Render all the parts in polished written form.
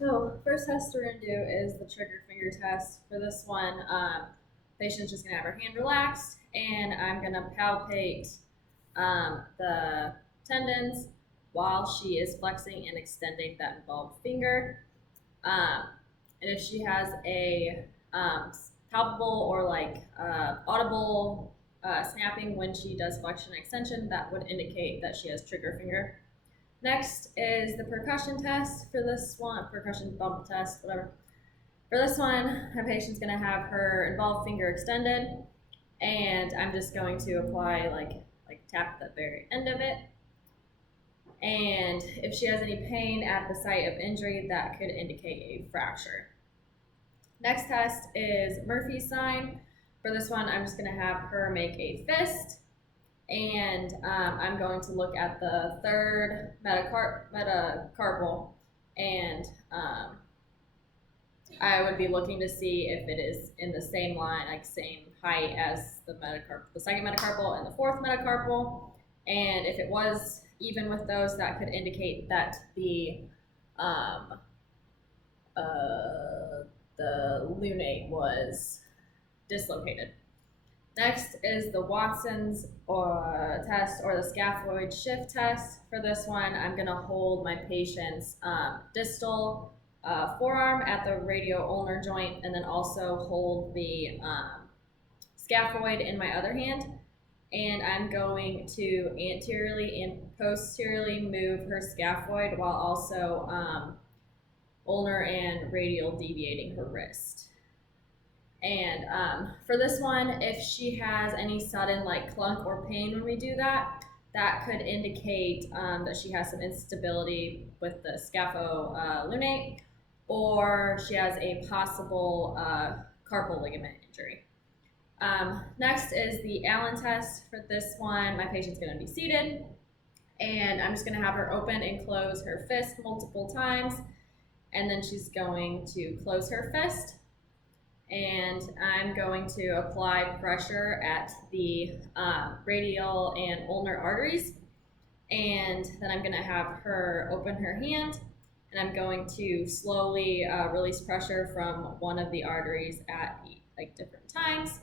So first test we're gonna do is the trigger finger test. For this one, patient's just gonna have her hand relaxed, and I'm gonna palpate the tendons while she is flexing and extending that involved finger. Um, and if she has a palpable or audible snapping when she does flexion and extension, that would indicate that she has trigger finger. Next is the percussion test for this one, percussion bump test, whatever. For this one, my patient's gonna have her involved finger extended, and I'm just going to apply like tap the very end of it. And if she has any pain at the site of injury, that could indicate a fracture. Next test is Murphy's sign. For this one, I'm just gonna have her make a fist, and I'm going to look at the third metacarpal, and I would be looking to see if it is in the same line, like same height as the second metacarpal and the fourth metacarpal, and if it was even with those, that could indicate that um, the lunate was dislocated. Next is the Watson's test or the scaphoid shift test. For this one, I'm going to hold my patient's distal forearm at the radio-ulnar joint, and then also hold the scaphoid in my other hand. And I'm going to anteriorly and posteriorly move her scaphoid while also ulnar and radial deviating her wrist. And for this one, if she has any sudden like clunk or pain when we do that, that could indicate that she has some instability with the scapholunate, or she has a possible carpal ligament injury. Next is the Allen test. For this one, my patient's going to be seated, and I'm just going to have her open and close her fist multiple times, and then she's going to close her fist, and I'm going to apply pressure at the radial and ulnar arteries, and then I'm going to have her open her hand, and I'm going to slowly release pressure from one of the arteries at like different times.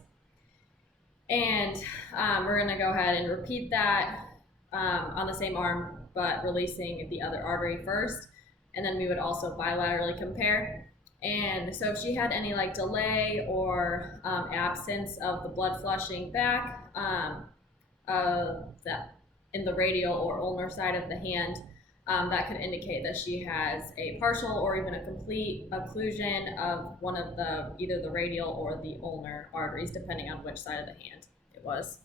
And we're going to go ahead and repeat that on the same arm, but releasing the other artery first, and then we would also bilaterally compare. And so if she had any like delay or absence of the blood flushing back that in the radial or ulnar side of the hand, that could indicate that she has a partial or even a complete occlusion of one of either the radial or the ulnar arteries, depending on which side of the hand it was.